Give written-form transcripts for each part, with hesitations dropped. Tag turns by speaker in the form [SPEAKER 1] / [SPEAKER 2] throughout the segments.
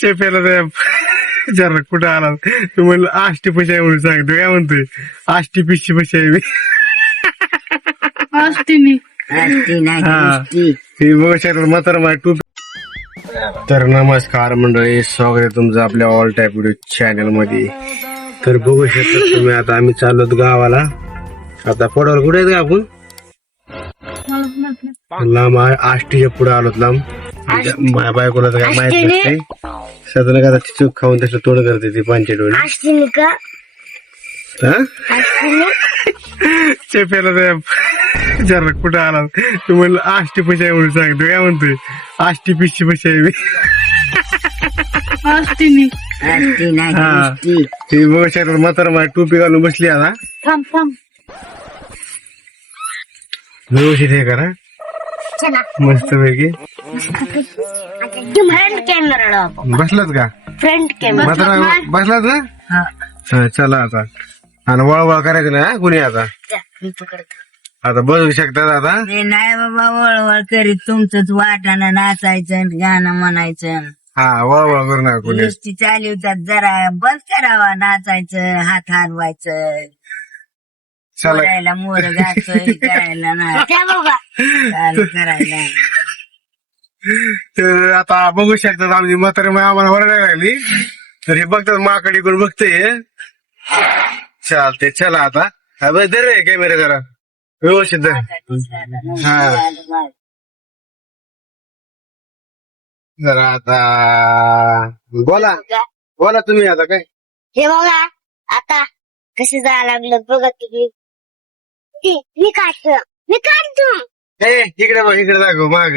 [SPEAKER 1] चेप्याला जरा कुठं आला तू म्हणलं आष्टी पैसे म्हणून सांगतो काय म्हणतोय आष्टी पिशची पैसे आहे मी हे बघू शकता म्हातारा माझ्या टू. तर नमस्कार मंडळी, स्वागत आहे तुमचं आपल्या ऑल टाईप व्हिडिओ चॅनल मध्ये. तर बघू शकता तुम्ही आता आम्ही चाललोत गावाला. आता पडवल कुठे आहेत का आपण लांब आष्टीच्या पुढे आलोत लांब. माझ्या बायकोला तर काय माहित नसते सदन का चूक खाऊन त्याचं तोड करते ती पांचे डोळे चेप्याला जरा कुठं आला तू म्हणलं आष्टी पैसे आहे म्हणून सांगतो काय म्हणतोय आष्टी पिशची पैसे आहे मी ती बघू शकता म्हातारा माझ्या टोपी घालून बसली आता. व्यवस्थित हे करा मस्त पैकी. बसलात का म्हातारा बसलात ना चला आता आणि वळवळ करायचं ना कुणी आता आता बघू शकतात आता.
[SPEAKER 2] नाही बाबा वळवळ करीत तुमचंच वाटानं नाचायचं गाणं म्हणायचं.
[SPEAKER 1] हा वळवळ करू नका कुणी.
[SPEAKER 2] गोष्टी चालवतात जरा बंद करावा नाचायचं हात हलवायचं
[SPEAKER 1] चला
[SPEAKER 2] मोर गायचं करायला नाही चालू करायला.
[SPEAKER 1] तर आता बघू शकतात आमची म्हातारी आम्हाला वरडायला लागली तर हे बघतात माकडे करून बघतोय. चालते चला आता बस दे रे कॅमेरा जरा व्यवस्थित धर. हा जरा आता बोला बोला तुम्ही आता काय
[SPEAKER 3] हे बघा आता कसे जायला लागलं बघा तुम्ही. मी काढतो
[SPEAKER 1] इकडे बघ इकडे दाखव माग.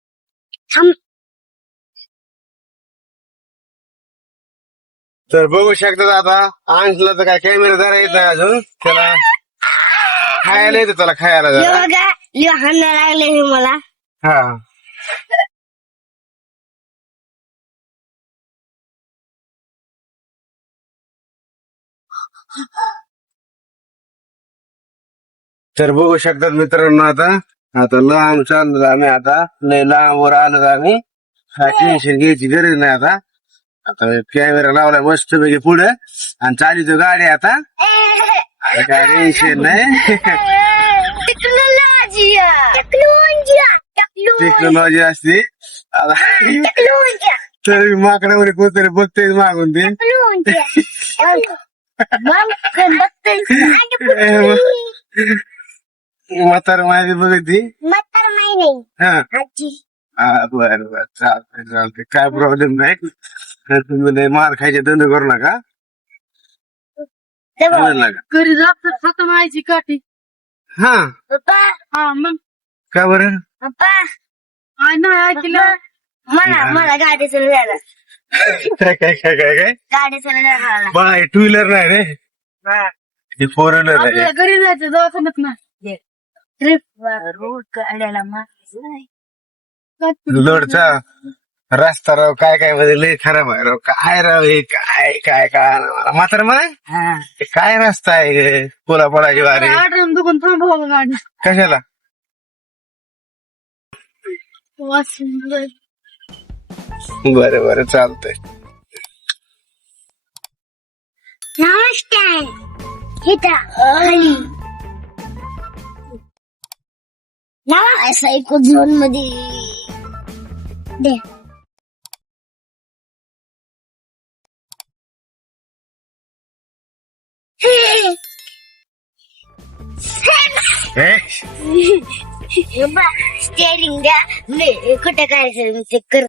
[SPEAKER 1] तर बघू शकतात आता अंशला तर काय कॅमेरा जरा येत नाही अजून त्याला खायला येतं त्याला खायला
[SPEAKER 3] हे
[SPEAKER 1] जरा.
[SPEAKER 3] बघा लिहायला लागले हे मला.
[SPEAKER 1] हा तर बघू शकतात मित्रांनो आता आता लांब चाललो आम्ही आता लय लांबवर आलो आम्ही. हा टेन्शन घ्यायची गरज नाही आता. आता कॅमेरा लावलाय मस्त पैकी पुढे आणि चालितो गाडी आता काय टेन्शन नाही. टेक्नॉलॉजी असते आता. तर माकडामध्ये कोणतरी बघते मागून ते म्हातारा माहिती बघती हा बर बर चालतंय चालतंय काय प्रॉब्लेम नाही. तर तुम्ही लय मार खायचे धंदे करू नका.
[SPEAKER 2] घरी जातात हात मायची काठी.
[SPEAKER 1] हा
[SPEAKER 2] हा मग
[SPEAKER 1] का बरं
[SPEAKER 2] नाही ऐकलं
[SPEAKER 3] मला गाडी चालू झालं
[SPEAKER 1] काय काय काय काय काय
[SPEAKER 3] गाडी चालू झाला
[SPEAKER 1] बा टू व्हीलर नाही रे हे फोर व्हीलर आहे.
[SPEAKER 2] घरी जायचं दवाखान्यात नाही
[SPEAKER 3] रोड काढायला माहिती नाही.
[SPEAKER 1] लोडचा रस्ता राव काय काय मध्ये लय खराब आहे राव. काय राव हे काय काय काय म्हातारा माय काय रस्ता आहे पुला पडायची वारी
[SPEAKER 2] आठवण दुकान थांबवा गाडी
[SPEAKER 1] कशाला. बरं बरं चालतंय.
[SPEAKER 3] नमस्कार खाली असं एक झोन मध्ये दे. स्टेअरिंग द्या कुठे करायचं ते कर.